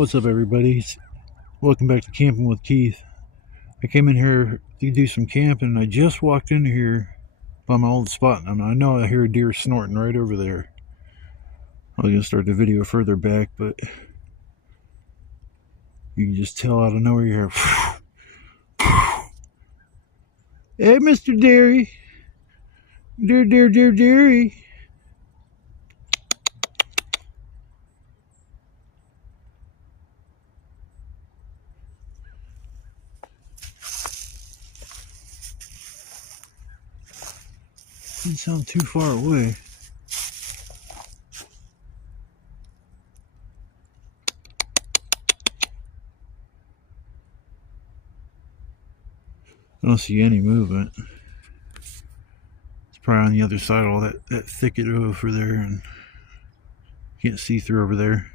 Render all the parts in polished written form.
What's up, everybody? Welcome back to Camping with Keith. I came in here to do some camping, and I just walked in here by my old spot, and I know I hear a deer snorting right over there. I was going to start the video further back, but you can just tell out of nowhere you hear, "Hey, Mr. Dairy! Dairy!" Didn't sound too far away. I don't see any movement. It's probably on the other side of all that thicket over there, and can't see through over there.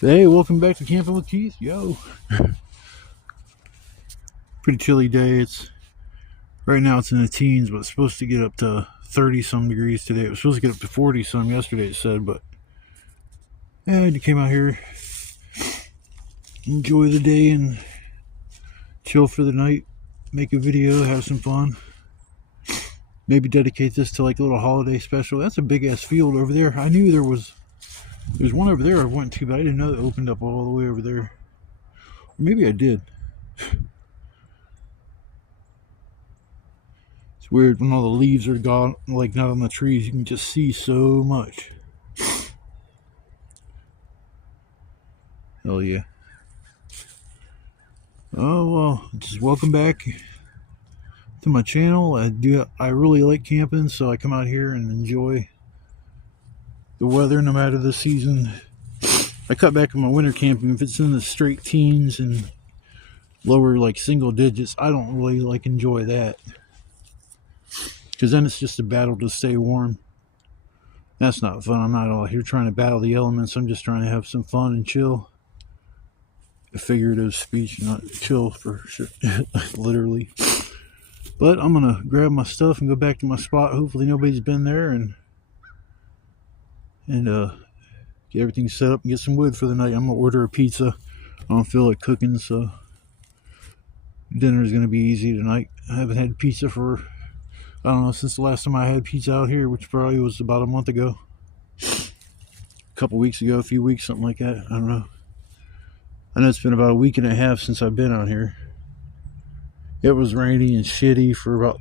Hey, welcome back to Camping with Keith. Yo. Pretty chilly day. Right now it's in the teens, but it's supposed to get up to 30 some degrees today. It was supposed to get up to 40 some yesterday, it said, but yeah, I came out here, enjoy the day and chill for the night, make a video, have some fun. Maybe dedicate this to like a little holiday special. That's a big ass field over there. I knew there's one over there I went to, but I didn't know it opened up all the way over there. Or maybe I did. It's weird when all the leaves are gone, like not on the trees, you can just see so much. Hell yeah. Oh well, just welcome back to my channel. I really like camping, so I come out here and enjoy the weather no matter the season. I cut back on my winter camping. If it's in the straight teens and lower like single digits, I don't really like enjoy that, because then it's just a battle to stay warm. That's not fun. I'm not all here trying to battle the elements. I'm just trying to have some fun and chill. A figurative speech, not chill for sure. Literally. But I'm gonna grab my stuff and go back to my spot. Hopefully nobody's been there, and get everything set up and get some wood for the night. I'm gonna order a pizza. I don't feel like cooking, so dinner is gonna be easy tonight. I haven't had pizza for, I don't know, since the last time I had pizza out here, which probably was about a month ago, a couple weeks ago, a few weeks, something like that. I don't know. I know it's been about a week and a half since I've been out here. It was rainy and shitty for about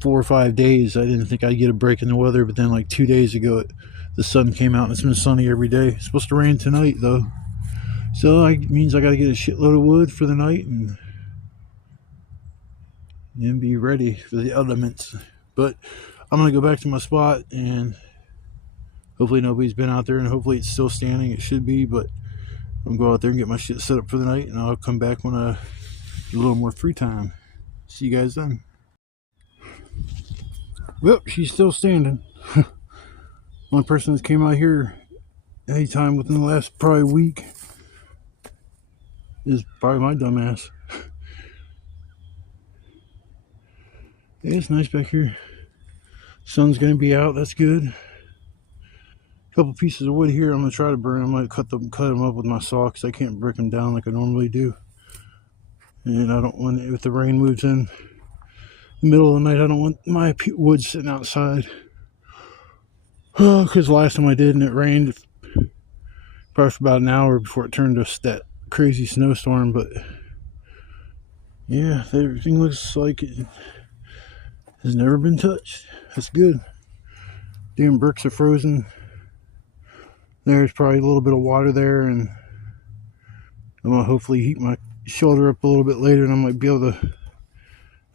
4 or 5 days. I didn't think I'd get a break in the weather, but then like 2 days ago, the sun came out and it's been sunny every day. It's supposed to rain tonight though, so it means I got to get a shitload of wood for the night and be ready for the elements. But I'm gonna go back to my spot, and hopefully nobody's been out there, and hopefully it's still standing. It should be, but I'm gonna go out there and get my shit set up for the night, and I'll come back when I get a little more free time. See you guys then. Well, she's still standing. One person that came out here anytime within the last probably week is probably my dumbass. Yeah, it's nice back here. Sun's gonna be out. That's good. A couple pieces of wood here. I'm gonna try to burn. I might cut them up with my saw, because I can't break them down like I normally do. And I don't want it, if the rain moves in the middle of the night, I don't want my wood sitting outside. Because last time I did and it rained probably for about an hour before it turned to that crazy snowstorm. But yeah, everything looks like it has never been touched. That's good. Damn bricks are frozen. There's probably a little bit of water there, and I'm gonna hopefully heat my shoulder up a little bit later, and I might be able to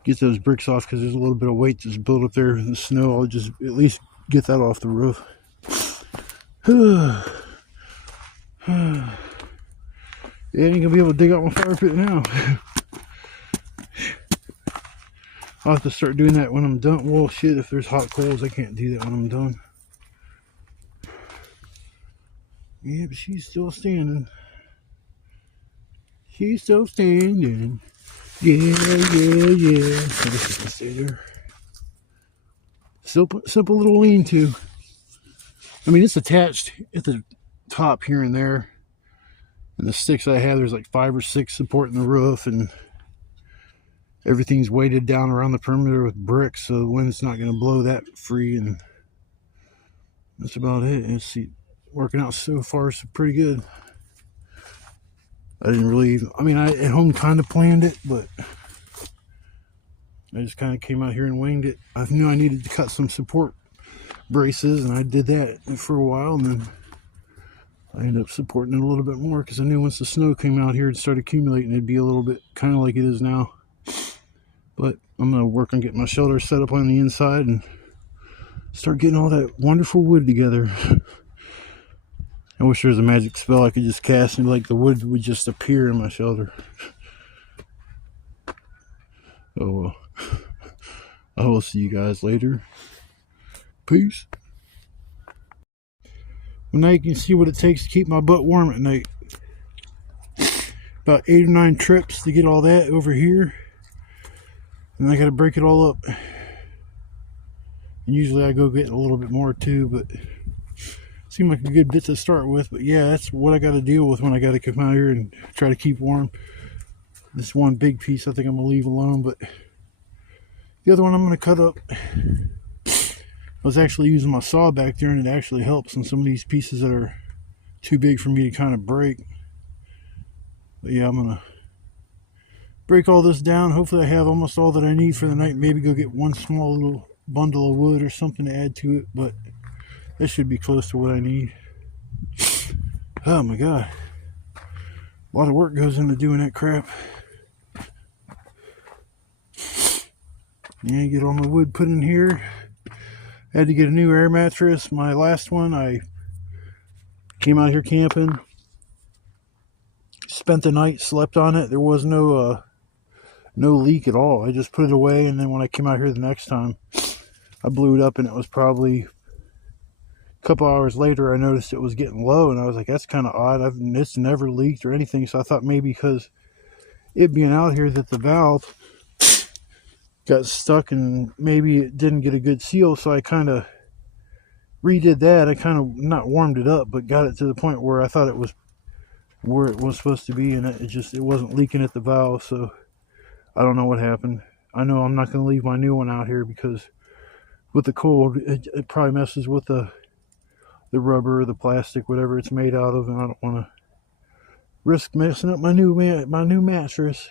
get those bricks off, because there's a little bit of weight that's built up there in the snow. I'll just at least get that off the roof. Yeah, I ain't gonna be able to dig out my fire pit now. I'll have to start doing that when I'm done. Well, shit, if there's hot coals, I can't do that when I'm done. Yeah, but she's still standing. She's still standing. Yeah. I guess I can stay there. Simple little lean-to. I mean, it's attached at the top here and there. And the sticks I have, there's like 5 or 6 supporting the roof, and everything's weighted down around the perimeter with bricks, so the wind's not going to blow that free. And that's about it. It's working out so far, so pretty good. I didn't really, I mean, I at home kind of planned it, but I just kind of came out here and winged it. I knew I needed to cut some support braces, and I did that for a while, and then I ended up supporting it a little bit more because I knew once the snow came out here and started accumulating, it'd be a little bit kind of like it is now. But I'm going to work on getting my shelter set up on the inside and start getting all that wonderful wood together. I wish there was a magic spell I could just cast and like the wood would just appear in my shelter. Oh well. I will see you guys later. Peace. Well, now you can see what it takes to keep my butt warm at night. About 8 or 9 trips to get all that over here. And I gotta break it all up. And usually I go get a little bit more too, but it seemed like a good bit to start with. But yeah, that's what I gotta deal with when I gotta come out here and try to keep warm. This one big piece I think I'm gonna leave alone, but the other one I'm gonna cut up. I was actually using my saw back there, and it actually helps on some of these pieces that are too big for me to kind of break. But yeah, I'm gonna break all this down. Hopefully I have almost all that I need for the night. Maybe go get one small little bundle of wood or something to add to it, but that should be close to what I need. Oh my god, a lot of work goes into doing that crap. Yeah, get all my wood put in here. I had to get a new air mattress. My last one, I came out here camping, spent the night, slept on it. There was no leak at all. I just put it away, and then when I came out here the next time, I blew it up, and it was probably a couple hours later I noticed it was getting low, and I was like, that's kind of odd. It's never leaked or anything, so I thought maybe because it being out here that the valve got stuck and maybe it didn't get a good seal, so I kind of redid that. I kind of not warmed it up, but got it to the point where I thought it was where it was supposed to be, and it wasn't leaking at the valve. So I don't know what happened. I know I'm not going to leave my new one out here because with the cold it probably messes with the rubber or the plastic, whatever it's made out of, and I don't want to risk messing up my new mattress.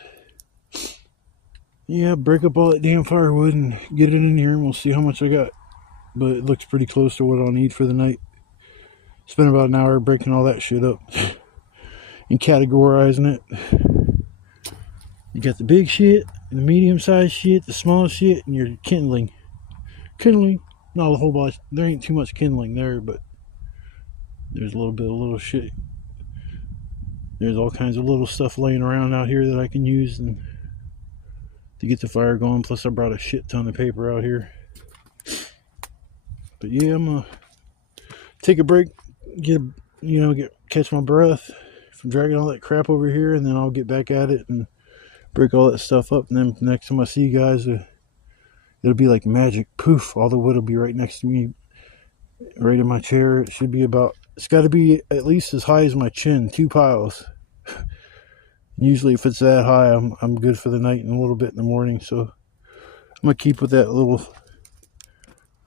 Yeah, break up all that damn firewood and get it in here, and we'll see how much I got. But it looks pretty close to what I'll need for the night. Spent about an hour breaking all that shit up and categorizing it. You got the big shit, the medium-sized shit, the small shit, and your kindling. Not a whole bunch. There ain't too much kindling there, but there's a little bit of little shit. There's all kinds of little stuff laying around out here that I can use and to get the fire going. Plus I brought a shit ton of paper out here. But yeah, I'm gonna take a break, catch my breath from dragging all that crap over here, and then I'll get back at it and break all that stuff up. And then next time I see you guys, it'll be like magic. Poof, all the wood will be right next to me, right in my chair. It should be it's got to be at least as high as my chin, 2 piles. Usually if it's that high, I'm good for the night and a little bit in the morning. So I'm gonna keep with that little,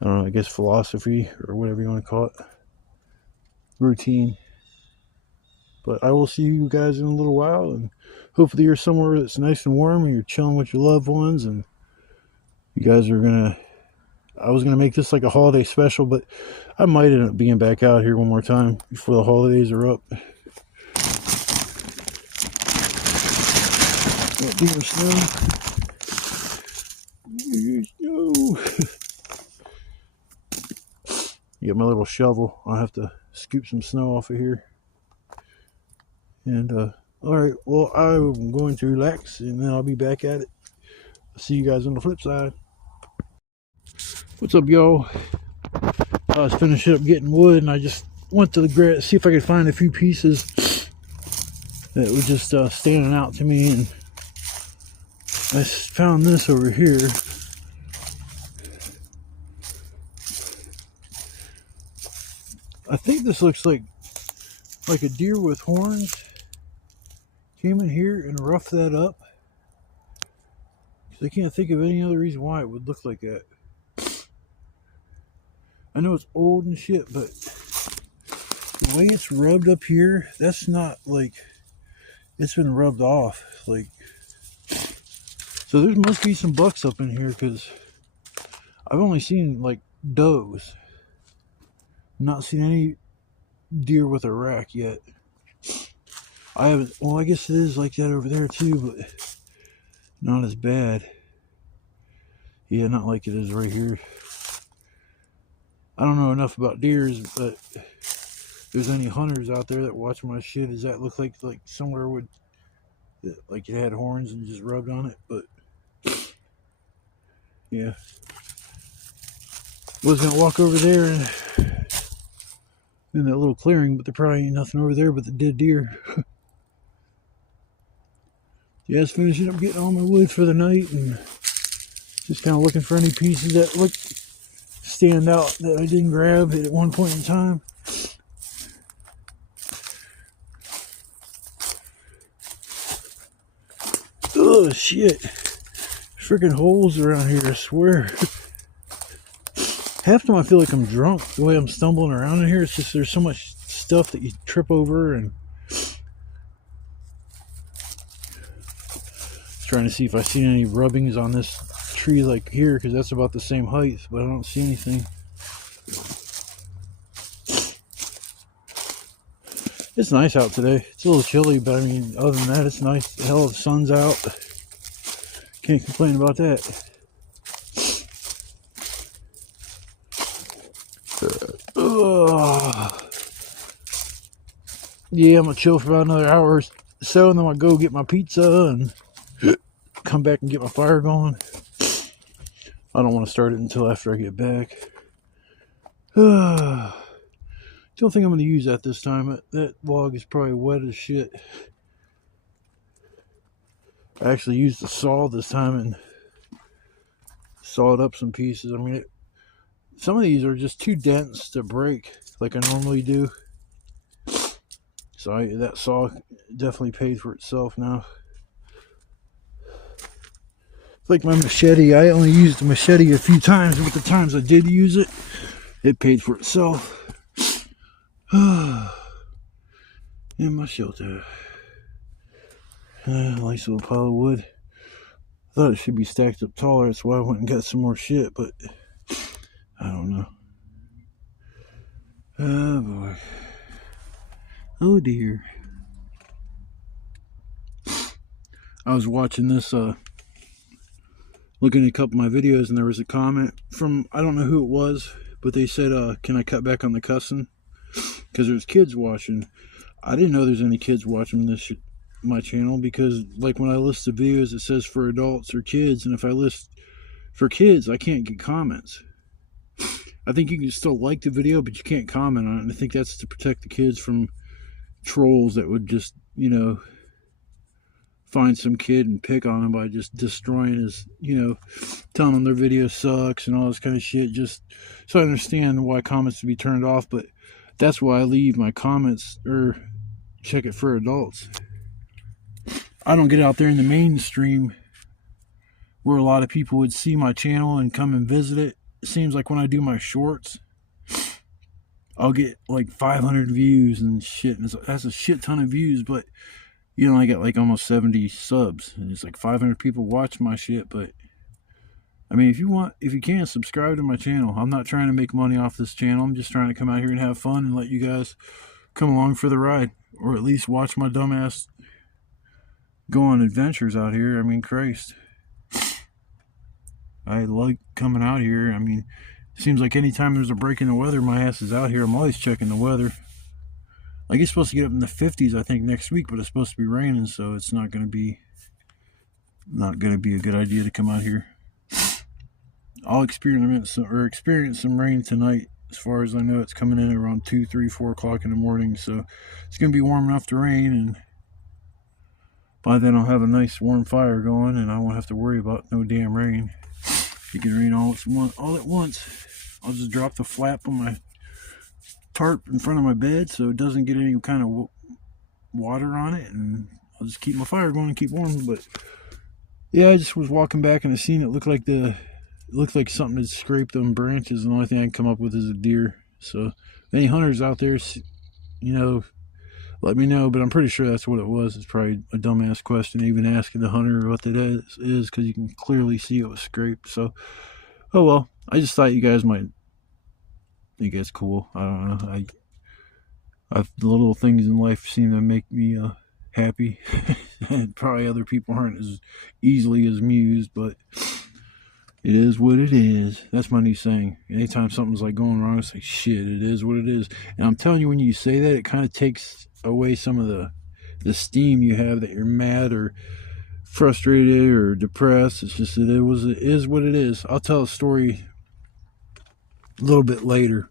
I don't know, I guess philosophy or whatever you want to call it, routine. But I will see you guys in a little while, and hopefully you're somewhere that's nice and warm and you're chilling with your loved ones, and you guys are I was gonna make this like a holiday special, but I might end up being back out here one more time before the holidays are up. Dear snow. Get my little shovel. I'll have to scoop some snow off of here. And alright, well, I'm going to relax, and then I'll be back at it. I'll see you guys on the flip side. What's up, y'all? I was finishing up getting wood, and I just went to the grass, see if I could find a few pieces that were just standing out to me, and I found this over here. I think this looks like a deer with horns. came in here and roughed that up. I can't think of any other reason why it would look like that. I know it's old and shit, but the way it's rubbed up here, that's not like it's been rubbed off. Like, so there must be some bucks up in here because I've only seen like does. Not seen any deer with a rack yet. I haven't. Well, I guess it is like that over there too, but not as bad. Yeah, not like it is right here. I don't know enough about deers, but if there's any hunters out there that watch my shit, does that look like somewhere would like it had horns and just rubbed on it? But yeah, was gonna walk over there and in that little clearing, but there probably ain't nothing over there but the dead deer. Yeah, just finishing up getting all my wood for the night and just kind of looking for any pieces that look stand out that I didn't grab at one point in time. Oh shit, freaking holes around here, I swear. Half the time I feel like I'm drunk the way I'm stumbling around in here. It's just there's so much stuff that you trip over, and trying to see if I see any rubbings on this tree like here, because that's about the same height, but I don't see anything. It's nice out today. It's a little chilly, but I mean, other than that, it's nice. The hell of the sun's out. Can't complain about that. Yeah, I'm gonna chill for about another hour or so, and then I'll go get my pizza and come back and get my fire going. I don't want to start it until after I get back. Don't think I'm going to use that this time. That log is probably wet as shit. I actually used the saw this time and sawed up some pieces. I mean, some of these are just too dense to break like I normally do. So that saw definitely paid for itself now. It's like my machete. I only used the machete a few times, but the times I did use it, it paid for itself. In my shelter. Nice little pile of wood. I thought it should be stacked up taller. That's why I went and got some more shit, but I don't know. Oh boy. Oh dear. I was watching this, looking at a couple of my videos, and there was a comment from, I don't know who it was, but they said, can I cut back on the cussing? Because there's kids watching. I didn't know there's any kids watching my channel, because like when I list the videos, it says for adults or kids, and if I list for kids, I can't get comments. I think you can still like the video, but you can't comment on it, and I think that's to protect the kids from trolls that would just, you know, find some kid and pick on him by just destroying his, you know, telling them their video sucks and all this kind of shit. Just so I understand why comments to be turned off, but that's why I leave my comments or check it for adults. I don't get out there in the mainstream where a lot of people would see my channel and come and visit it. It seems like when I do my shorts, I'll get like 500 views and shit, and that's a shit ton of views, but you know, I get like almost 70 subs, and it's like 500 people watch my shit. But I mean, if you can, subscribe to my channel. I'm not trying to make money off this channel. I'm just trying to come out here and have fun and let you guys come along for the ride, or at least watch my dumbass go on adventures out here. I mean, Christ, I like coming out here. I mean, it seems like anytime there's a break in the weather, my ass is out here. I'm always checking the weather. Like, it's supposed to get up in the 50s, I think, next week, but it's supposed to be raining, so it's not going to be a good idea to come out here. I'll experience some rain tonight. As far as I know, it's coming in around 2, 3, 4 o'clock in the morning, so it's going to be warm enough to rain, and by then I'll have a nice warm fire going, and I won't have to worry about no damn rain. It can rain all at once. I'll just drop the flap on my tarp in front of my bed so it doesn't get any kind of water on it, and I'll just keep my fire going and keep warm. But yeah, I just was walking back and I seen it looked like something had scraped on branches, and the only thing I can come up with is a deer. So any hunters out there, let me know, but I'm pretty sure that's what it was. It's probably a dumbass question even asking the hunter what it is, because you can clearly see it was scraped. So, oh well. I just thought you guys might think it's cool. I don't know. The little things in life seem to make me happy. And probably other people aren't as easily as amused, but it is what it is. That's my new saying. Anytime something's like going wrong, it's like, shit, it is what it is. And I'm telling you, when you say that, it kind of takes away some of the steam you have that you're mad or frustrated or depressed. It's just, it is what it is. I'll tell a story a little bit later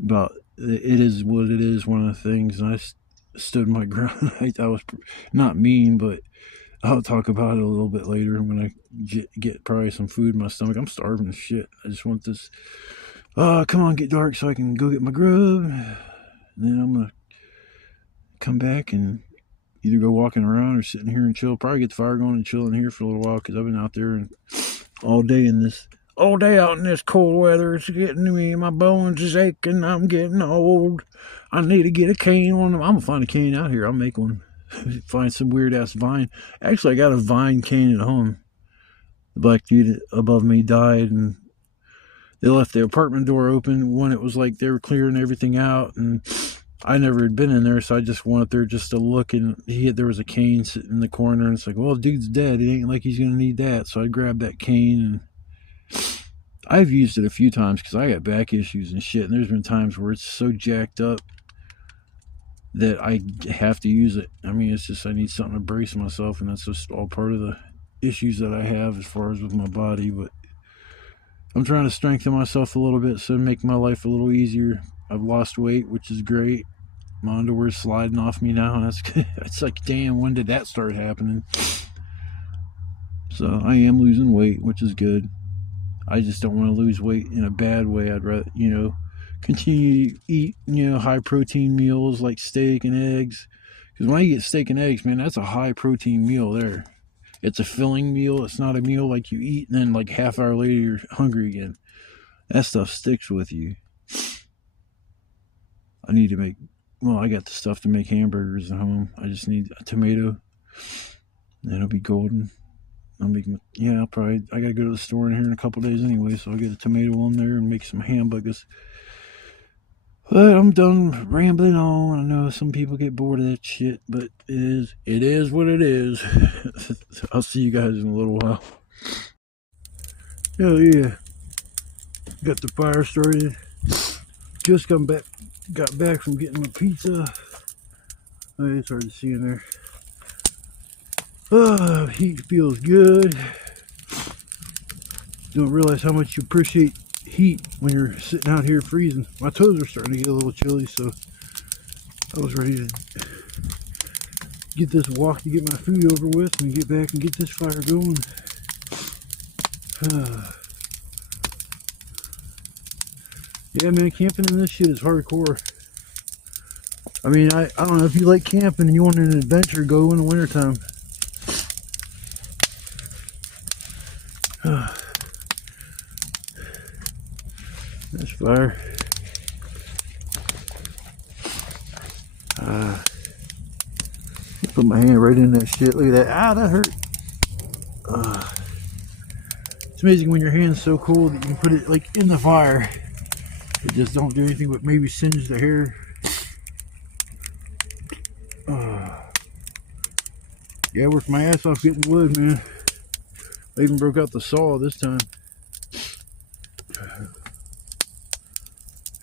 about it is what it is, one of the things, and I stood my ground. I was not mean, but I'll talk about it a little bit later when I get probably some food in my stomach. I'm starving as shit. I just want this. Come on, get dark so I can go get my grub. And then I'm going to come back and either go walking around or sitting here and chill. Probably get the fire going and chill in here for a little while, because I've been out there and all day out in this cold weather. It's getting to me. My bones is aching. I'm getting old. I need to get a cane on them. I'm going to find a cane out here. I'll make one. Find some weird ass vine. Actually, I got a vine cane at home. The black dude above me died, and they left the apartment door open when it was like they were clearing everything out, and I never had been in there, so I just went up there just to look, and there was a cane sitting in the corner, and it's like, well, dude's dead. It ain't like he's gonna need that. So I grabbed that cane, and I've used it a few times because I got back issues and shit, and there's been times where it's so jacked up that I have to use it. I mean, it's just I need something to brace myself, and that's just all part of the issues that I have as far as with my body. But I'm trying to strengthen myself a little bit so to make my life a little easier. I've lost weight, which is great. My underwear's sliding off me now, and that's good. It's like, damn, when did that start happening? So I am losing weight, which is good. I just don't want to lose weight in a bad way. I'd rather, continue to eat, high protein meals like steak and eggs. Because when I get steak and eggs, man, that's a high protein meal there. It's a filling meal. It's not a meal like you eat and then like half hour later you're hungry again. That stuff sticks with you. I got the stuff to make hamburgers at home. I just need a tomato. And it'll be golden. I gotta go to the store in here in a couple days anyway, so I'll get a tomato on there and make some hamburgers. But I'm done rambling on. I know some people get bored of that shit, but it is what it is. I'll see you guys in a little while. Hell yeah. Got the fire started. Just got back from getting my pizza. Oh, it's hard to see in there. Heat feels good. Don't realize how much you appreciate heat when you're sitting out here freezing. My toes are starting to get a little chilly, so I was ready to get this walk to get my food over with and get back and get this fire going. Yeah, man, camping in this shit is hardcore. I mean, I don't know if you like camping and you want an adventure, go in the wintertime. That's fire. Put my hand right in that shit. Look at that. That hurt. It's amazing when your hand's so cold that you can put it like in the fire. It just don't do anything but maybe singe the hair. Yeah, I worked my ass off getting wood, man. I even broke out the saw this time.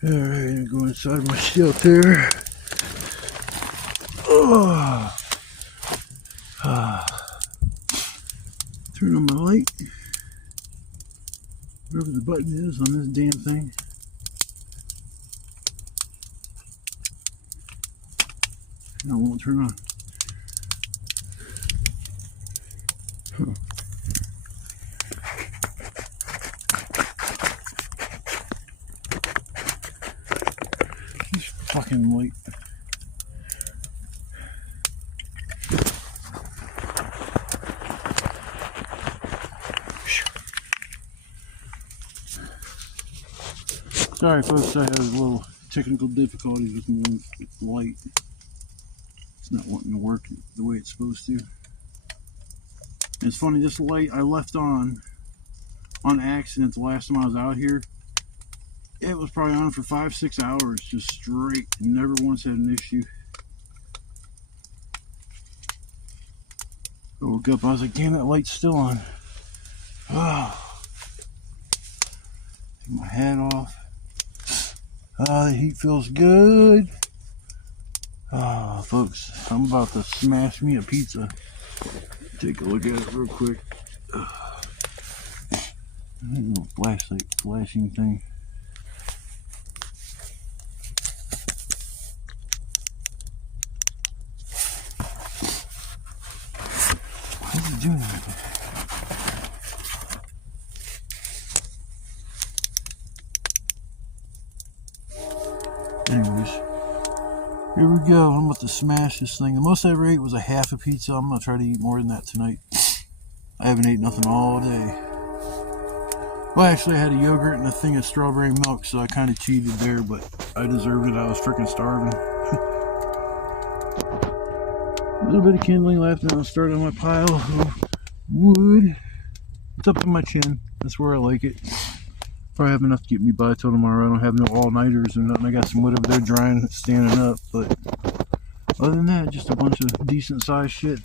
Alright, go inside my shelter. Turn on my light. Wherever the button is on this damn thing. No, it won't turn on. This fucking light. Sorry folks, I have a little technical difficulties with the light. It's not wanting to work the way it's supposed to. And it's funny, this light I left on accident the last time I was out here. It was probably on for 5-6 hours just straight and never once had an issue. I woke up, I was like, damn, that light's still on. Oh, take my hat off. The heat feels good. Oh, folks, I'm about to smash me a pizza. Take a look at it real quick. Little flashlight flashing thing. What's it doing? Anyways, here we go. I'm about to smash this thing. The most I ever ate was a half a pizza. I'm gonna try to eat more than that tonight. I haven't ate nothing all day. Well, actually, I had a yogurt and a thing of strawberry milk, so I kind of cheated there, but I deserved it. I was freaking starving. A little bit of kindling left, and I'll start on my pile of wood. It's up to my chin. That's where I like it. Probably have enough to get me by till tomorrow. I don't have no all-nighters or nothing. I got some wood over there drying, standing up, but other than that, just a bunch of decent-sized shit.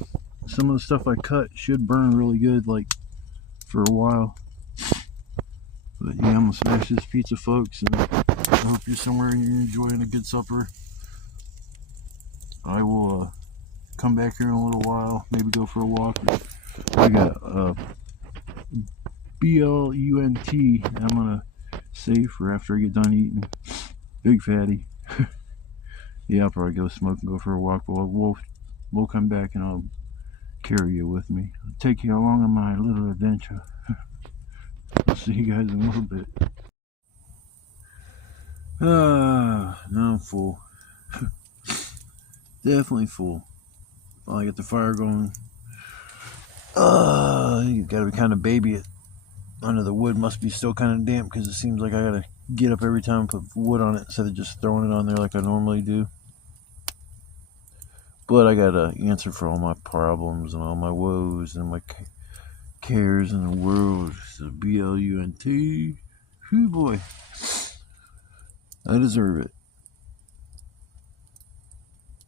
Some of the stuff I cut should burn really good, like, for a while. But yeah, I'm gonna smash this pizza, folks, and I hope you're somewhere and you're enjoying a good supper. I will come back here in a little while, maybe go for a walk. I got BLUNT I'm gonna save for after I get done eating. Big fatty. Yeah, I'll probably go smoke and go for a walk, but we'll come back and I'll carry you with me. I'll take you along on my little adventure. I'll see you guys in a little bit. Now I'm full. Definitely full. I get the fire going. You gotta be kind of baby it. Under the wood must be still kind of damp because it seems like I gotta get up every time and put wood on it instead of just throwing it on there like I normally do. But I got an answer for all my problems and all my woes and my cares in the world. So BLUNT. Whew, boy. I deserve it.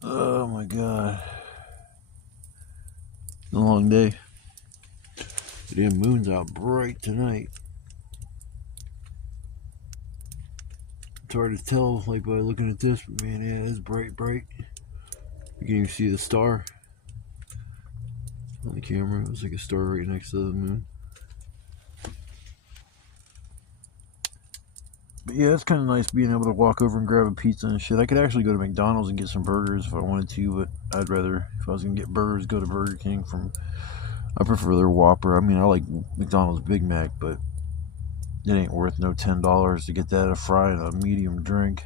Oh my god. It's a long day. The damn moon's out bright tonight. It's hard to tell, like, by looking at this, but man, yeah, it's bright. You can even see the star on the camera. It was like a star right next to the moon. But yeah, it's kind of nice being able to walk over and grab a pizza and shit. I could actually go to McDonald's and get some burgers if I wanted to, but I'd rather, if I was going to get burgers, go to Burger King. I prefer their Whopper. I mean, I like McDonald's Big Mac, but it ain't worth no $10 to get that, a fry and a medium drink.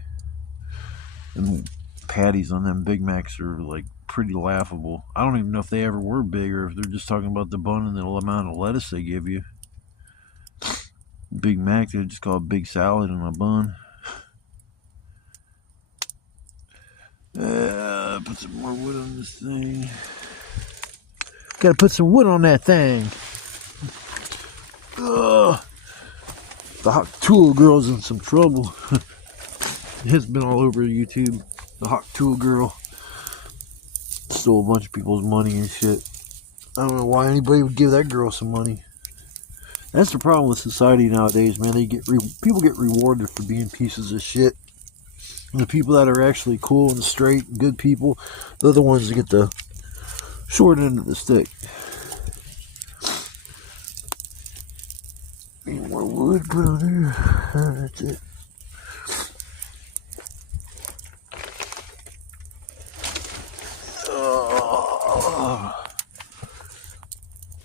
And patties on them Big Macs are like pretty laughable. I don't even know if they ever were big or if they're just talking about the bun and the amount of lettuce they give you. Big Mac, they just call it big salad in a bun. Put some more wood on this thing. Gotta put some wood on that thing. Ugh. The hot tool girl's in some trouble. It's been all over YouTube. The hot tool girl stole a bunch of people's money and shit. I don't know why anybody would give that girl some money. That's the problem with society nowadays, man. People get rewarded for being pieces of shit. And the people that are actually cool and straight and good people, they're the ones that get the short end of the stick. Need more wood put on there. That's it.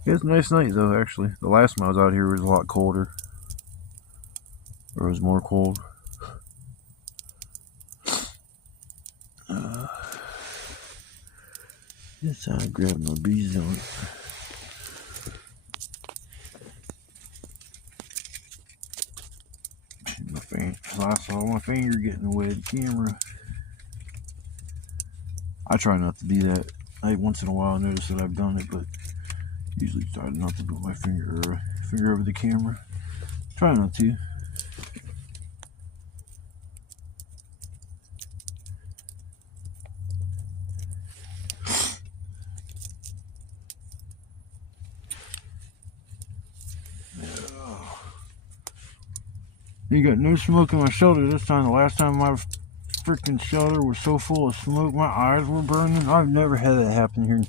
Yeah, it's a nice night though, actually. The last time I was out here was a lot colder. Or it was more cold. This time I grabbed my bees on it. My fan, Lysol. Oh, my finger getting in the way of the camera. I try not to do that. Once in a while I notice that I've done it, but usually try not to put my finger over the camera. Try not to. You got no smoke in my shelter this time. The last time my freaking shelter was so full of smoke, my eyes were burning. I've never had that happen here.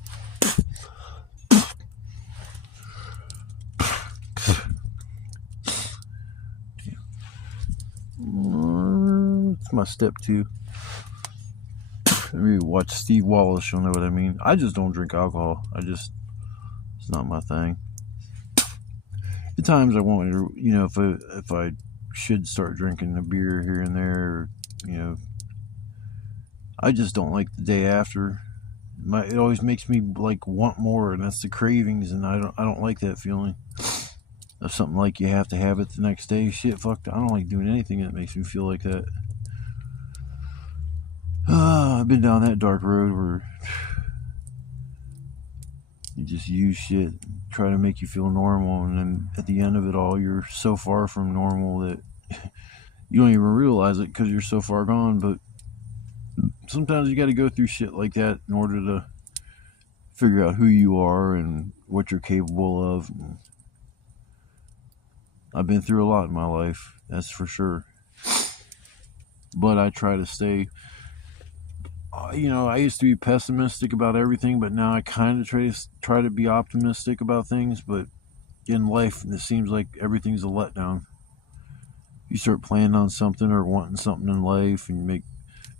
It's my step two. Maybe watch Steve Wallace, you'll know what I mean. I just don't drink alcohol. It's not my thing. The times I want to, if I should start drinking a beer here and there, I just don't like the day after. It always makes me like want more, and that's the cravings, and I don't like that feeling of something like you have to have it the next day. Shit, fuck, I don't like doing anything that makes me feel like that. I've been down that dark road where you just use shit, try to make you feel normal, and then at the end of it all, you're so far from normal that you don't even realize it because you're so far gone. But sometimes you got to go through shit like that in order to figure out who you are and what you're capable of. And I've been through a lot in my life, that's for sure. But I try to stay, I used to be pessimistic about everything, but now I kind of try to be optimistic about things. But in life, it seems like everything's a letdown. You start planning on something or wanting something in life, and you make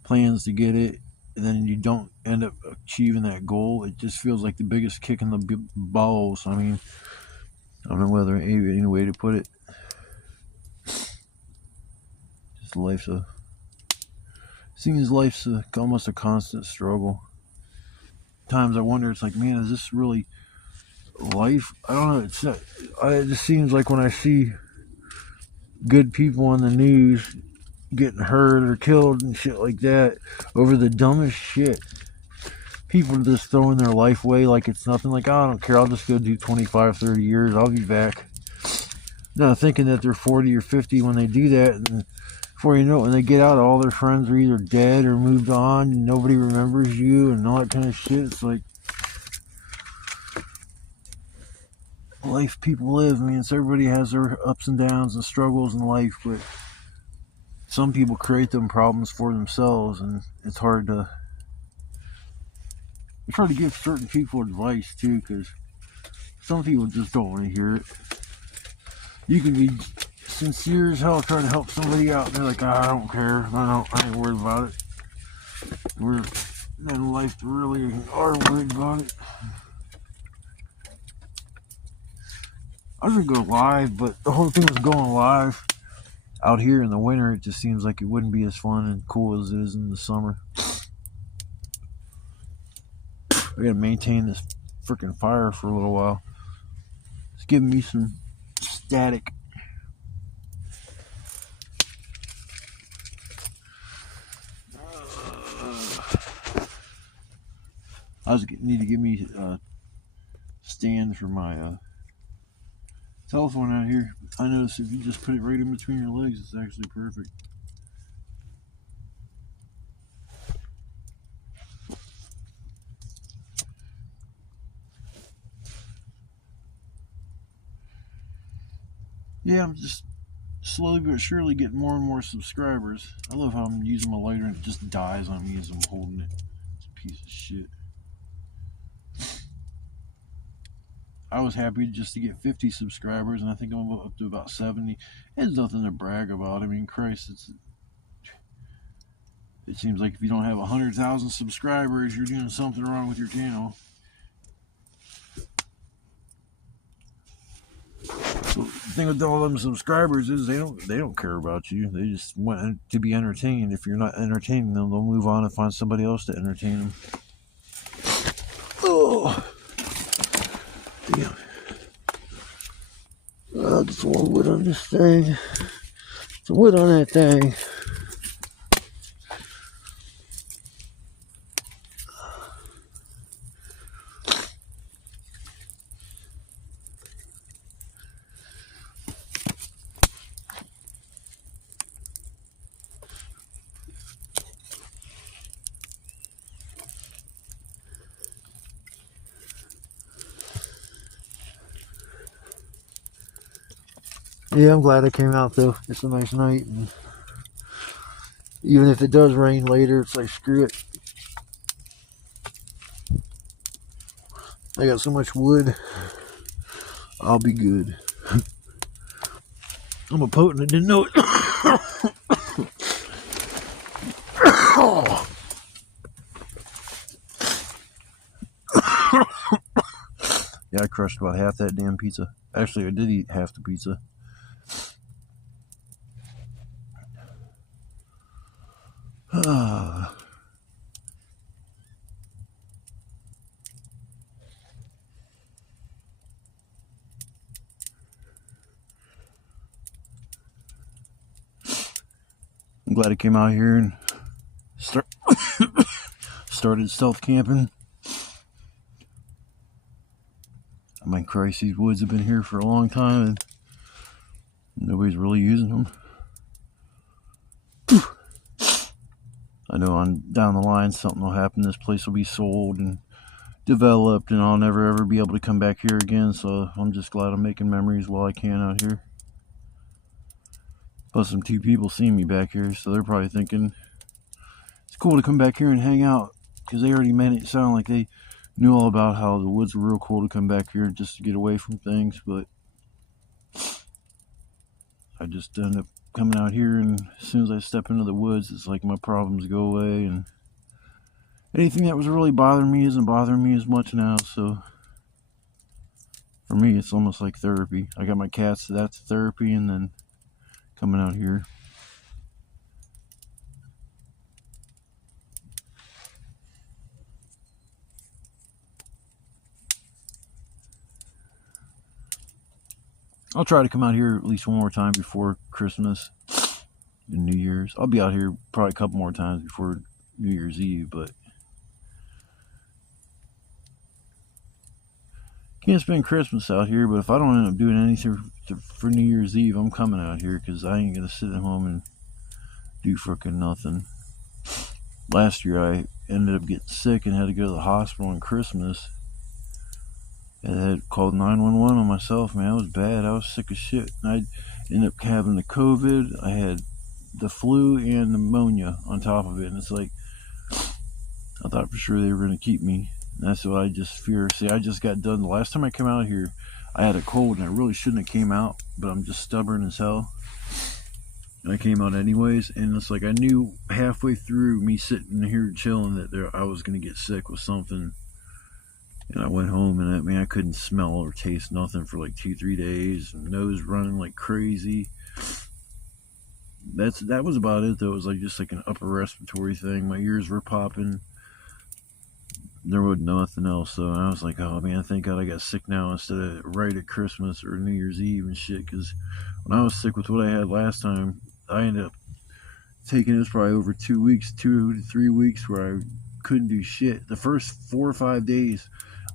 plans to get it, and then you don't end up achieving that goal. It just feels like the biggest kick in the balls. I mean, I don't know whether any way to put it. Just life's almost a constant struggle. Times I wonder, it's like, man, is this really life? I don't know. It just seems like when I see good people on the news getting hurt or killed and shit like that over the dumbest shit, people just throwing their life away like it's nothing. Like, oh, I don't care, I'll just go do 25, 30 years, I'll be back. Now thinking that they're 40 or 50 when they do that, and before you know it, when they get out, all their friends are either dead or moved on, and nobody remembers you and all that kind of shit. It's like life people live. I mean, everybody has their ups and downs and struggles in life, but some people create them problems for themselves, and it's hard to give certain people advice too, because some people just don't want to hear it. You can be sincere as hell trying to help somebody out, and they're like, I don't care, I ain't worried about it. We're in life really are worried about it. I was gonna go live, but the whole thing was going live out here in the winter. It just seems like it wouldn't be as fun and cool as it is in the summer. I gotta maintain this freaking fire for a little while. It's giving me some static. Need to give me a stand for my telephone out here. I noticed if you just put it right in between your legs, it's actually perfect. Yeah, I'm just slowly but surely getting more and more subscribers. I love how I'm using my lighter and it just dies on me as I'm holding it. It's a piece of shit. I was happy just to get 50 subscribers, and I think I'm up to about 70. It's nothing to brag about. I mean, Christ, it seems like if you don't have 100,000 subscribers, you're doing something wrong with your channel. So the thing with all them subscribers is they don't care about you. They just want to be entertained. If you're not entertaining them, they'll move on and find somebody else to entertain them. Oh, damn. Just one wood on this thing. Some wood on that thing. Yeah, I'm glad I came out though. It's a nice night, and even if it does rain later, it's like screw it. I got so much wood, I'll be good. I'm a potent, I didn't know it. Yeah, I crushed about half that damn pizza. Actually, I did eat half the pizza. I'm glad I came out here and started stealth camping. I mean, Christ, these woods have been here for a long time and nobody's really using them. I know on down the line something will happen. This place will be sold and developed, and I'll never ever be able to come back here again. So I'm just glad I'm making memories while I can out here. Plus, some two people seeing me back here, so they're probably thinking it's cool to come back here and hang out, because they already made it sound like they knew all about how the woods were real cool to come back here just to get away from things. But I just end up coming out here, and as soon as I step into the woods, it's like my problems go away, and anything that was really bothering me isn't bothering me as much now. So for me, it's almost like therapy. I got my cats, so that's therapy, and then coming out here. I'll try to come out here at least one more time before Christmas and New Year's. I'll be out here probably a couple more times before New Year's Eve, but can't spend Christmas out here. But if I don't end up doing anything for New Year's Eve, I'm coming out here, because I ain't gonna sit at home and do frickin' nothing. Last year I ended up getting sick and had to go to the hospital on Christmas. And I had called 911 on myself, man. It was bad. I was sick as shit. And I ended up having the COVID. I had the flu and pneumonia on top of it. And it's like, I thought for sure they were going to keep me. And that's what I just fear. See, I just got done. The last time I came out here, I had a cold, and I really shouldn't have came out. But I'm just stubborn as hell. And I came out anyways. And it's like I knew halfway through me sitting here chilling that I was going to get sick with something. And I went home, and I couldn't smell or taste nothing for like 2-3 days. Nose running like crazy. That was about it though. It was like just like an upper respiratory thing. My ears were popping. There was nothing else. So I was like, oh man, thank God I got sick now instead of right at Christmas or New Year's Eve and shit. Because when I was sick with what I had last time, I ended up taking it was probably over 2 weeks, 2 to 3 weeks, where I couldn't do shit. The first 4 or 5 days,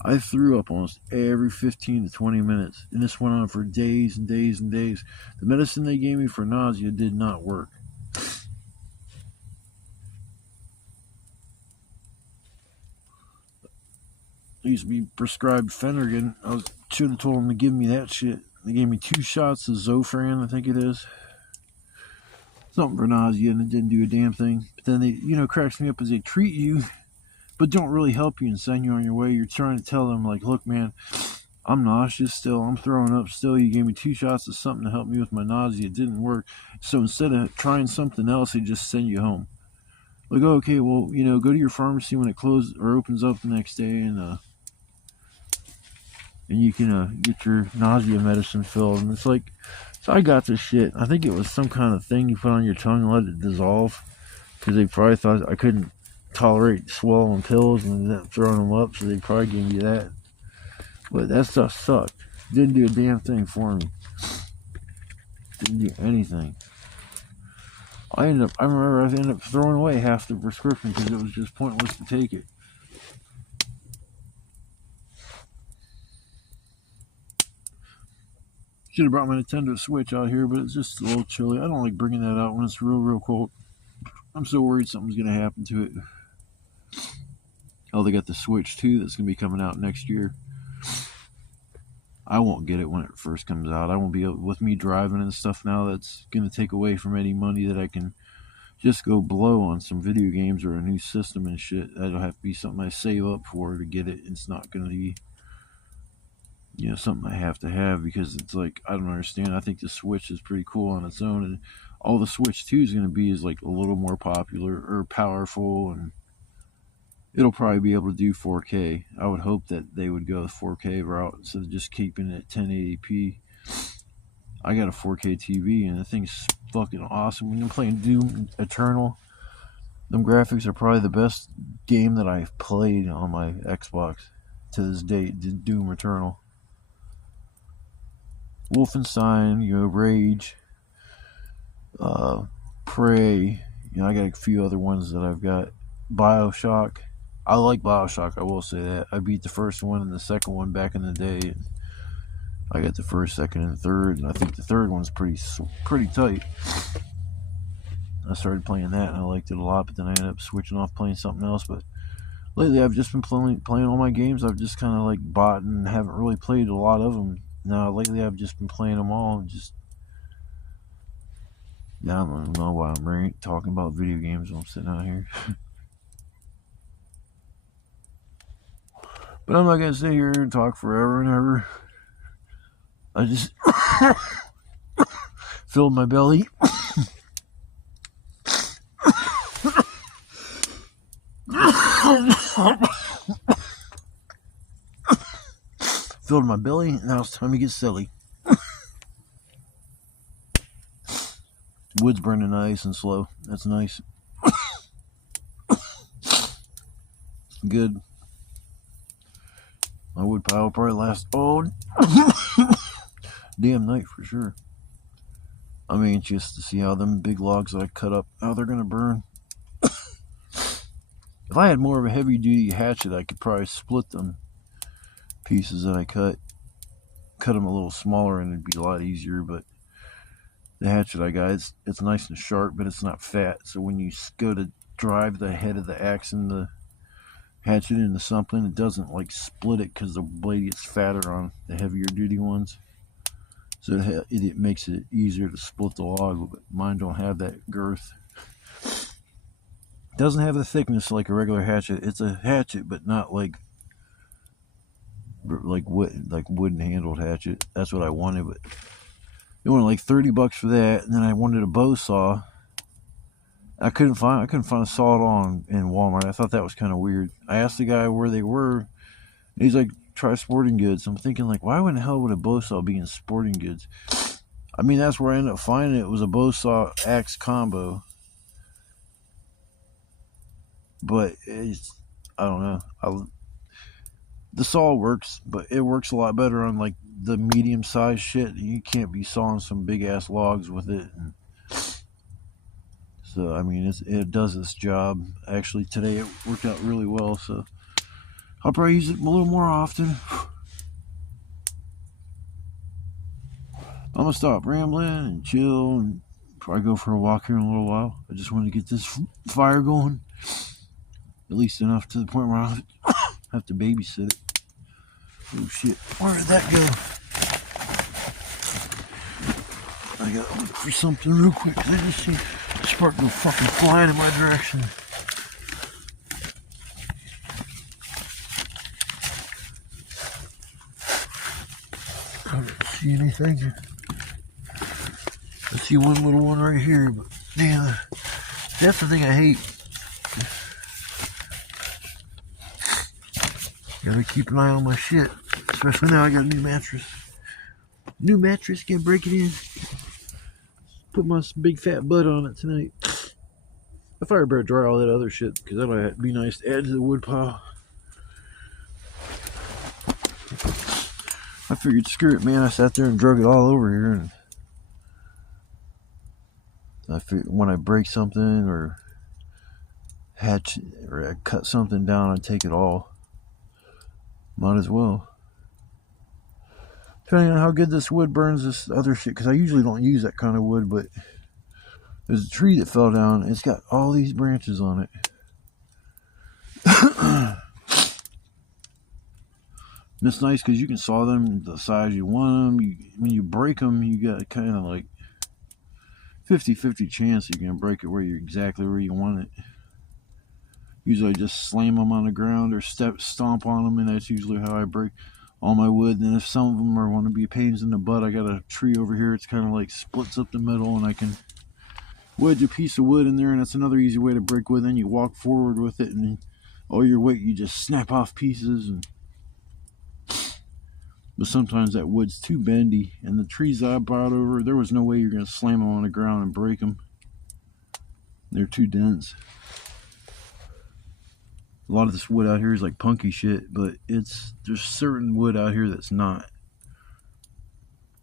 I threw up almost every 15 to 20 minutes. And this went on for days and days and days. The medicine they gave me for nausea did not work. I used to be prescribed Phenergan. I should have told them to give me that shit. They gave me 2 shots of Zofran, I think it is. Something for nausea, and it didn't do a damn thing. But then they, cracks me up as they treat you, but don't really help you and send you on your way. You're trying to tell them, like, look, man, I'm nauseous still. I'm throwing up still. You gave me 2 shots of something to help me with my nausea. It didn't work. So instead of trying something else, they just send you home. Like, oh, okay, well, go to your pharmacy when it closes or opens up the next day, and you can get your nausea medicine filled. And it's like, so I got this shit. I think it was some kind of thing you put on your tongue and let it dissolve, because they probably thought I couldn't tolerate swallowing pills and then throwing them up, so they probably gave me that. But that stuff sucked. Didn't do a damn thing for me. Didn't do anything. I remember I ended up throwing away half the prescription because it was just pointless to take it. Should have brought my Nintendo Switch out here, but it's just a little chilly. I don't like bringing that out when it's real, real cold. I'm so worried something's going to happen to it. Oh, they got the Switch too that's going to be coming out next year. I won't get it when it first comes out. I won't be able, with me driving and stuff now, that's going to take away from any money that I can just go blow on some video games or a new system and shit. That'll have to be something I save up for to get it. It's not going to be, something I have to have, because it's like, I don't understand. I think the Switch is pretty cool on its own, and all the Switch 2 is going to be is like a little more popular or powerful, and it'll probably be able to do 4K. I would hope that they would go the 4K route instead of just keeping it 1080p. I got a 4K TV and the thing's fucking awesome. When I'm playing Doom Eternal, them graphics are probably the best game that I've played on my Xbox to this date. Doom Eternal, Wolfenstein, Rage, Prey. I got a few other ones that I've got. BioShock. I like BioShock, I will say that. I beat the first one and the second one back in the day. I got the first, second, and third, and I think the third one's pretty tight. I started playing that and I liked it a lot, but then I ended up switching off playing something else. But lately I've just been playing all my games. I've just kind of like bought and haven't really played a lot of them. Now lately I've just been playing them all and just... I don't know why I'm talking about video games when I'm sitting out here. But I'm not going to sit here and talk forever and ever. I just filled my belly. Filled my belly, now it's time to get silly. Wood's burning nice and slow. That's nice. Good. My wood pile will probably last all damn night for sure. I'm anxious to see how them big logs that I cut up, how they're gonna burn. If I had more of a heavy duty hatchet, I could probably split them pieces that I cut them a little smaller, and it'd be a lot easier. But the hatchet I got, it's nice and sharp, but it's not fat. So when you go to drive the head of the axe and the hatchet into something, it doesn't like split it because the blade gets fatter on the heavier duty ones. So it makes it easier to split the log, but mine don't have that girth. It doesn't have the thickness like a regular hatchet. It's a hatchet, but not like wooden handled hatchet. That's what I wanted, but it wanted like $30 for that, and then I wanted a bow saw. I couldn't find a saw at all in Walmart. I thought that was kind of weird. I asked the guy where they were, and he's like, try Sporting Goods. I'm thinking, like, why in the hell would a bow saw be in Sporting Goods? I mean, that's where I ended up finding it. It was a bow saw axe combo. But it's, I don't know. The saw works, but it works a lot better on like the medium sized shit. You can't be sawing some big ass logs with it. And so I mean, it does its job. Actually, today it worked out really well. So I'll probably use it a little more often. I'm gonna stop rambling and chill and probably go for a walk here in a little while. I just want to get this fire going, at least enough to the point where I'll have to babysit it. Oh shit, where did that go? I gotta look for something real quick. I just see a spark go fucking flying in my direction. I don't see anything. I see one little one right here, but damn, that's the thing I hate. Gotta keep an eye on my shit, especially now I got a new mattress. New mattress, can't break it in. Put my big fat butt on it tonight. I thought I better dry all that other shit, because that'll be nice to add to the wood pile. I figured, screw it, man. I sat there and drug it all over here, and I figured when I break something or hatch or I cut something down, I'd take it all. Might as well. Depending on how good this wood burns this other shit, because I usually don't use that kind of wood, but there's a tree that fell down. It's got all these branches on it. And it's nice because you can saw them the size you want them. When you break them, you got kind of like 50-50 chance you're going to break it exactly where you want it. Usually I just slam them on the ground or stomp on them, and that's usually how I break all my wood. And if some of them are want to be pains in the butt, I got a tree over here. It's kind of like splits up the middle, and I can wedge a piece of wood in there, and that's another easy way to break wood. Then you walk forward with it, and all your weight, you just snap off pieces. But sometimes that wood's too bendy, and the trees I brought over, there was no way you're going to slam them on the ground and break them. They're too dense. A lot of this wood out here is like punky shit, but there's certain wood out here that's not.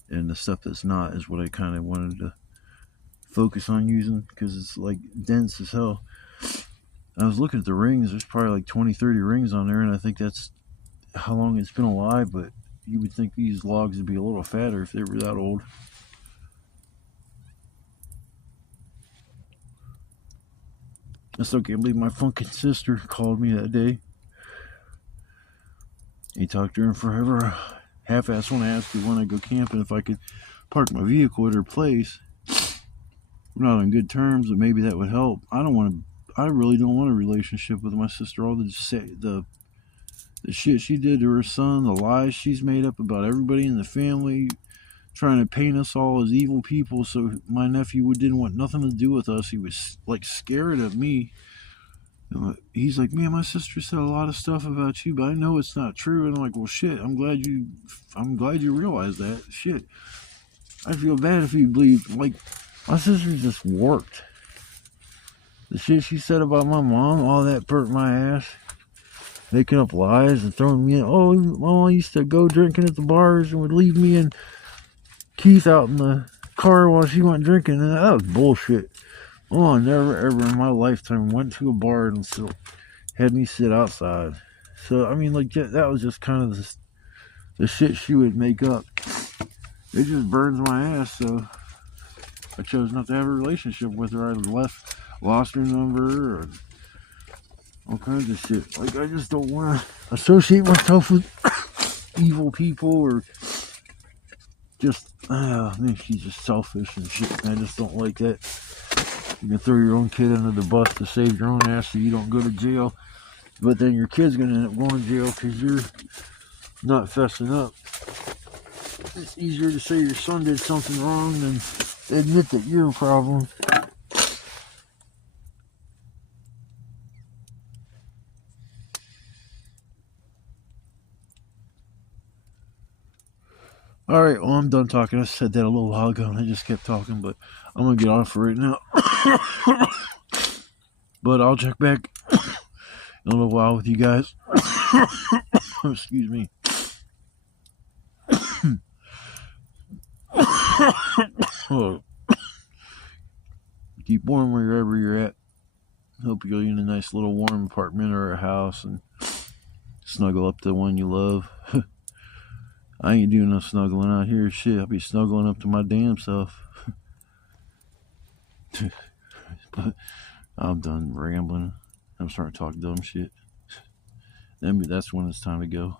And the stuff that's not is what I kind of wanted to focus on using, because it's like dense as hell. I was looking at the rings, there's probably like 20-30 rings on there, and I think that's how long it's been alive, but you would think these logs would be a little fatter if they were that old. I still can't believe my fucking sister called me that day. He talked to her forever. Half-ass want to ask her when I go camping if I could park my vehicle at her place. We're not on good terms, but maybe that would help. I really don't want a relationship with my sister. All the shit she did to her son, the lies she's made up about everybody in the family, trying to paint us all as evil people. So my nephew didn't want nothing to do with us. He was like scared of me. He's like, man, my sister said a lot of stuff about you, but I know it's not true. And I'm like, well, shit, I'm glad you realize that. Shit, I feel bad if you believe. Like, my sister just warped. The shit she said about my mom, all that burnt my ass. Making up lies and throwing me in. Oh, Mama used to go drinking at the bars and would leave me and Keith out in the car while she went drinking. And that was bullshit. Oh, I never ever in my lifetime went to a bar and had me sit outside. So, I mean, like, that was just kind of the shit she would make up. It just burns my ass, so I chose not to have a relationship with her. I lost her number, or all kinds of shit. Like, I just don't want to associate myself with evil people, or just, man, she's just selfish and shit. And I just don't like that. You can throw your own kid under the bus to save your own ass so you don't go to jail. But then your kid's going to end up going to jail because you're not fessing up. It's easier to say your son did something wrong than admit that you're a problem. Alright, well, I'm done talking. I said that a little while ago and I just kept talking, but I'm going to get off for it now. But I'll check back in a little while with you guys. Excuse me. Keep warm wherever you're at. Hope you're in a nice little warm apartment or a house and snuggle up to the one you love. I ain't doing no snuggling out here. Shit, I'll be snuggling up to my damn self. But I'm done rambling. I'm starting to talk dumb shit. That's when it's time to go.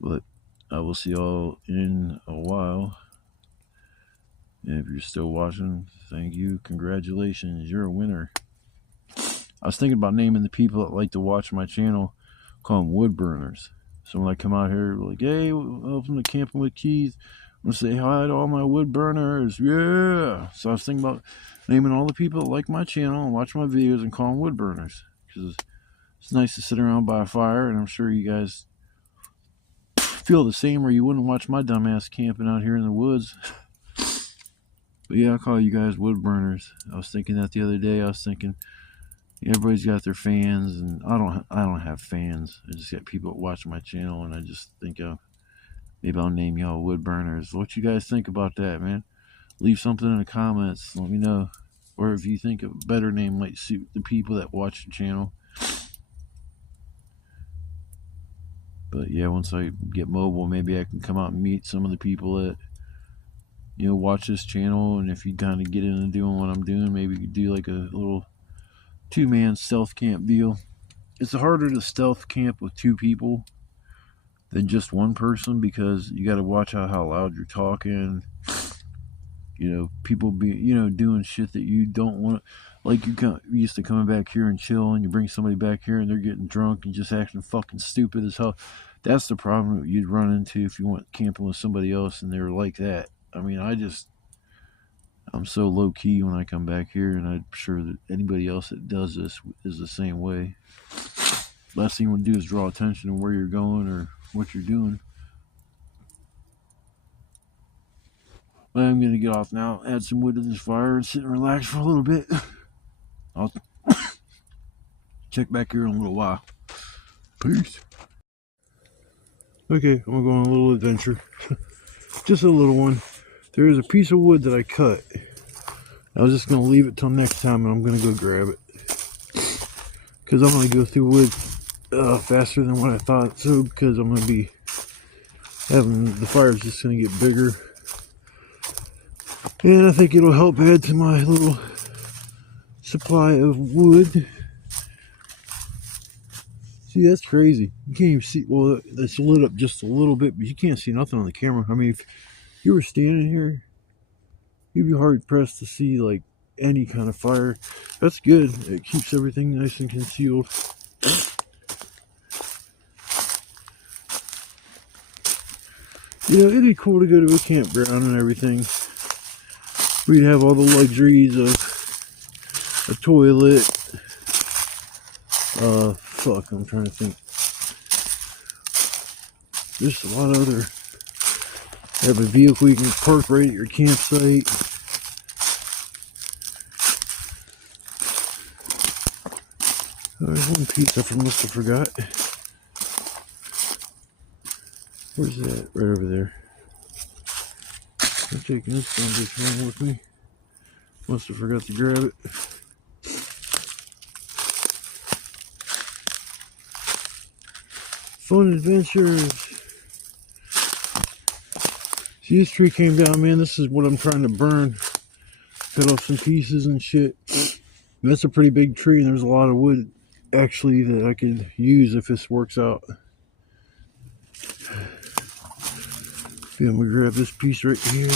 But I will see y'all in a while. And if you're still watching, thank you. Congratulations, you're a winner. I was thinking about naming the people that like to watch my channel, call them wood burners. So when I come out here, like, hey, welcome to Camping with Keith. I'm going to say hi to all my wood burners. Yeah. So I was thinking about naming all the people that like my channel and watch my videos and call them wood burners. Because it's nice to sit around by a fire, and I'm sure you guys feel the same, or you wouldn't watch my dumbass camping out here in the woods. But yeah, I call you guys wood burners. I was thinking that the other day. I was thinking, everybody's got their fans, and I don't have fans. I just got people that watch my channel, and I just think, maybe I'll name y'all wood burners. What you guys think about that, man? Leave something in the comments. Let me know. Or if you think a better name might suit the people that watch the channel. But yeah, once I get mobile, maybe I can come out and meet some of the people that, watch this channel. And if you kind of get into doing what I'm doing, maybe you could do like a little 2-man stealth camp deal. It's harder to stealth camp with 2 people than just one person, because you got to watch out how loud you're talking. You know, people be, you know, doing shit that you don't want. Like you used to coming back here and chill, and you bring somebody back here and they're getting drunk and just acting fucking stupid as hell. That's the problem that you'd run into if you went camping with somebody else and they're like that. I mean, I'm so low key when I come back here, and I'm sure that anybody else that does this is the same way. Last thing you want to do is draw attention to where you're going or what you're doing. But I'm going to get off now, add some wood to this fire, and sit and relax for a little bit. I'll check back here in a little while. Peace. Okay, I'm gonna go on a little adventure. Just a little one. There is a piece of wood that I cut. I was just gonna leave it till next time, and I'm gonna go grab it. Because I'm gonna go through wood faster than what I thought. So, because I'm gonna be having the fire's just gonna get bigger. And I think it'll help add to my little supply of wood. See, that's crazy. You can't even see. Well, it's lit up just a little bit, but you can't see nothing on the camera. I mean, if you were standing here, you'd be hard pressed to see like any kind of fire. That's good. It keeps everything nice and concealed. You know, it'd be cool to go to a campground and everything. We'd have all the luxuries of a toilet. Fuck, I'm trying to think. There's a lot of other. Have a vehicle you can park right at your campsite. There's one piece I must have forgot. Where's that? Right over there. I'm taking this foundation home with me. Must have forgot to grab it. Fun adventures. See, this tree came down, man. This is what I'm trying to burn. Cut off some pieces and shit. That's a pretty big tree, and there's a lot of wood actually that I could use if this works out. Yeah, I'm gonna grab this piece right here.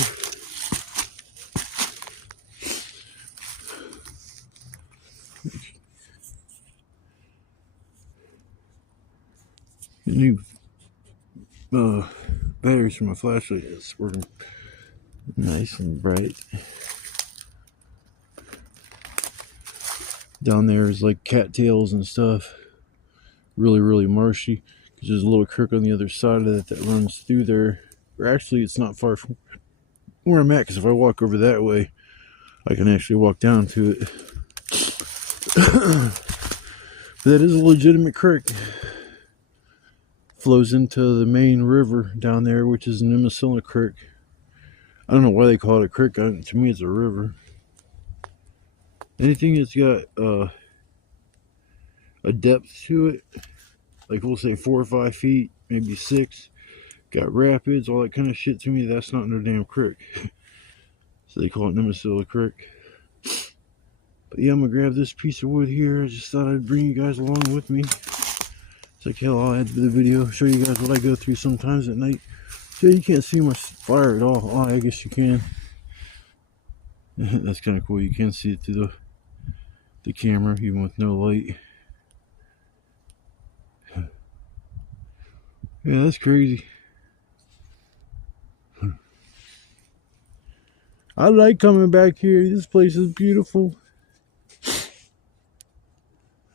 New batteries for my flashlight. It's working nice and bright. Down there is like cattails and stuff. Really, really marshy. Because there's a little creek on the other side of it that runs through there. Or actually, it's not far from where I'm at, because if I walk over that way, I can actually walk down to it. That is a legitimate creek. Flows into the main river down there, which is Nemasilla Creek. I don't know why they call it a creek. To me, it's a river. Anything that's got a depth to it, like we'll say 4 or 5 feet, maybe 6, got rapids, all that kind of shit, to me, that's not no damn creek. So they call it Nemasilla Creek. But yeah, I'm gonna grab this piece of wood here. I just thought I'd bring you guys along with me. It's like, hell, I'll add to the video, show you guys what I go through sometimes at night. So you can't see much fire at all. Oh, I guess you can. That's kind of cool. You can see it through the camera, even with no light. Yeah, that's crazy. I like coming back here. This place is beautiful.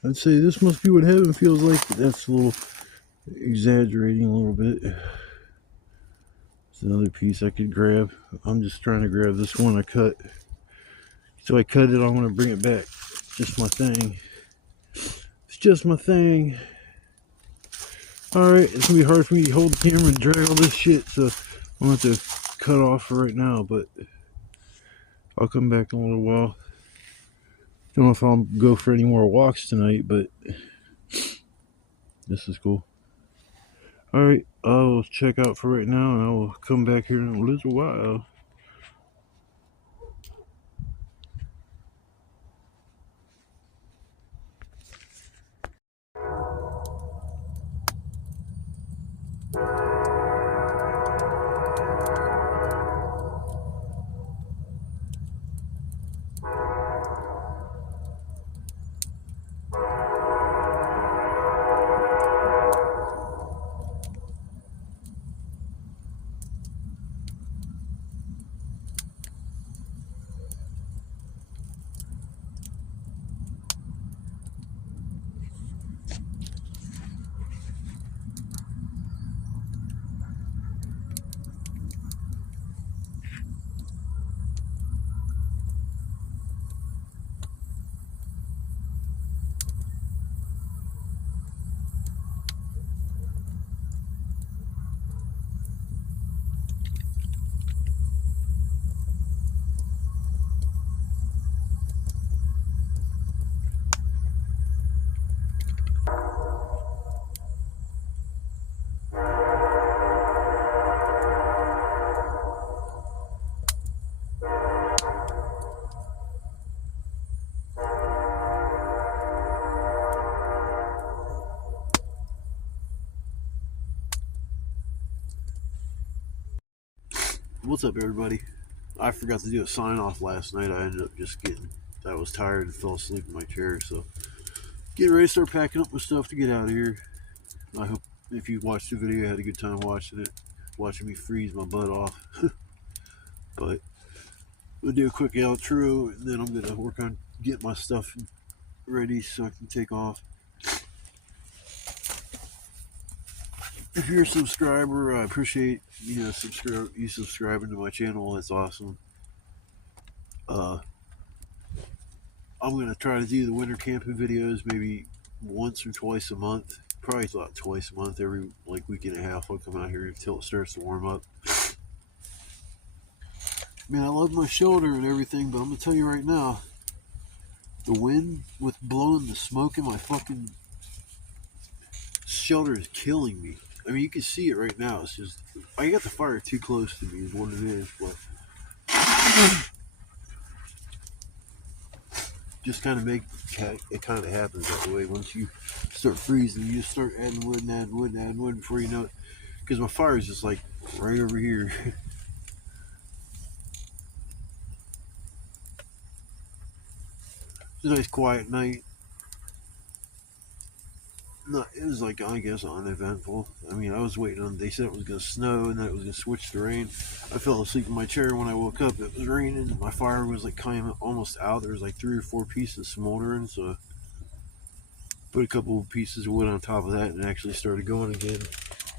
I'd say this must be what heaven feels like, but that's a little exaggerating a little bit. There's another piece I could grab. I'm just trying to grab this one I cut. So I cut it, I want to bring it back. It's just my thing. It's just my thing. Alright, it's going to be hard for me to hold the camera and drag all this shit, so I'm going to have to cut off for right now, but I'll come back in a little while. Don't know if I'll go for any more walks tonight, but this is cool. Alright, I'll check out for right now, and I will come back here in a little while. What's up, everybody? I forgot to do a sign off last night. I ended up just I was tired and fell asleep in my chair. So, getting ready to start packing up my stuff to get out of here. I hope if you watched the video, you had a good time watching it, watching me freeze my butt off. But we'll do a quick outro, and then I'm gonna work on getting my stuff ready so I can take off. If you're a subscriber, I appreciate you subscribing to my channel. That's awesome. I'm going to try to do the winter camping videos maybe once or twice a month. Probably about twice a month, every week and a half. I'll come out here until it starts to warm up. Man, I love my shelter and everything, but I'm going to tell you right now, the wind with blowing the smoke in my fucking shelter is killing me. I mean, you can see it right now. It's just, I got the fire too close to me is what it is, but just kind of it kind of happens that way. Once you start freezing, you just start adding wood and adding wood and adding wood before you know it. Because my fire is just like right over here. It's a nice quiet night. It was I guess uneventful. I mean, I was waiting on, they said it was going to snow and then it was going to switch to rain. I fell asleep in my chair. When I woke up, it was raining. My fire was kind of almost out. There was 3 or 4 pieces smoldering, so put a couple of pieces of wood on top of that and it actually started going again.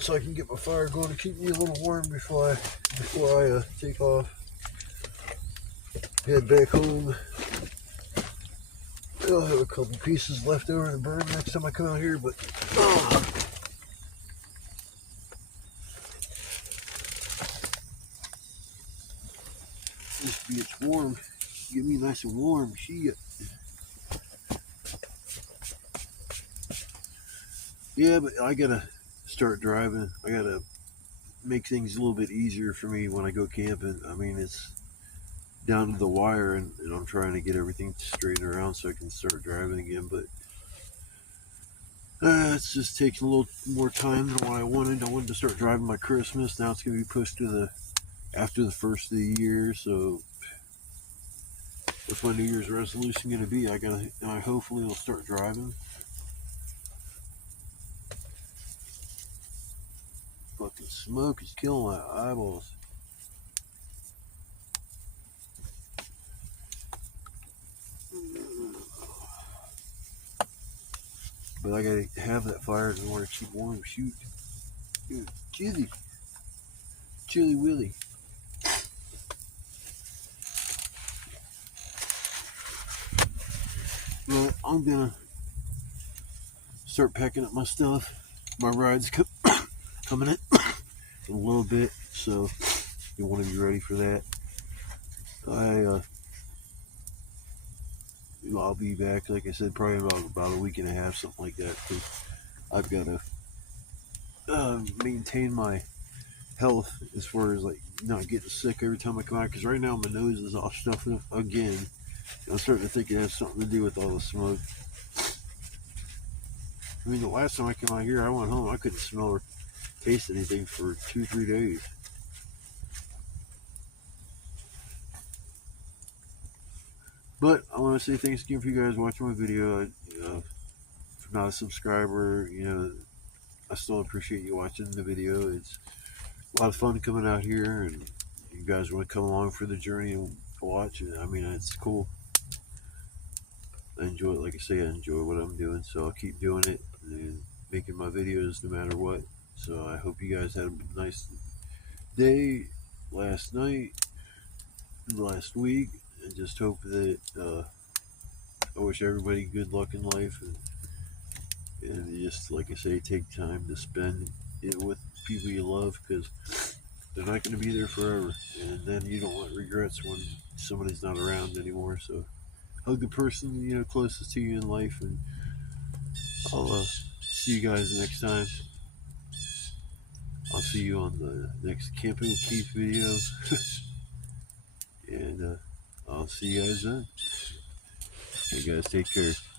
So I can get my fire going to keep me a little warm before I take off. Head back home. I'll have a couple pieces left over to burn next time I come out here, but this it's warm. Get me nice and warm. Shit. Yeah, but I gotta start driving. I gotta make things a little bit easier for me when I go camping. I mean, it's down to the wire, and I'm trying to get everything straightened around so I can start driving again, but it's just taking a little more time than what I wanted. I wanted to start driving by Christmas. Now it's going to be pushed to after the first of the year, so what's my New Year's resolution going to be? I hopefully will start driving. Fucking smoke is killing my eyeballs. But I gotta have that fire in order to keep warm. Shoot. Dude, Chilly Willy. But I'm gonna start packing up my stuff. My ride's coming in a little bit, so you want to be ready for that. I'll be back, like I said, probably about a week and a half, something like that. Cause I've got to maintain my health as far as not getting sick every time I come out. Because right now my nose is all stuffed up again. I'm starting to think it has something to do with all the smoke. I mean, the last time I came out here, I went home, I couldn't smell taste anything for 2-3 days. But I want to say thanks again for you guys watching my video. If you're not a subscriber, I still appreciate you watching the video. It's a lot of fun coming out here, and you guys want to come along for the journey and watch it. I mean, it's cool. I enjoy it. Like I say, I enjoy what I'm doing, so I'll keep doing it and making my videos no matter what. So I hope you guys had a nice day last night, last week, and just hope that I wish everybody good luck in life, and just like I say, take time to spend it with people you love, because they're not going to be there forever, and then you don't want regrets when somebody's not around anymore. So hug the person closest to you in life, and I'll see you guys next time. I'll see you on the next Camping with Keith video. And I'll see you guys then. Hey guys, take care.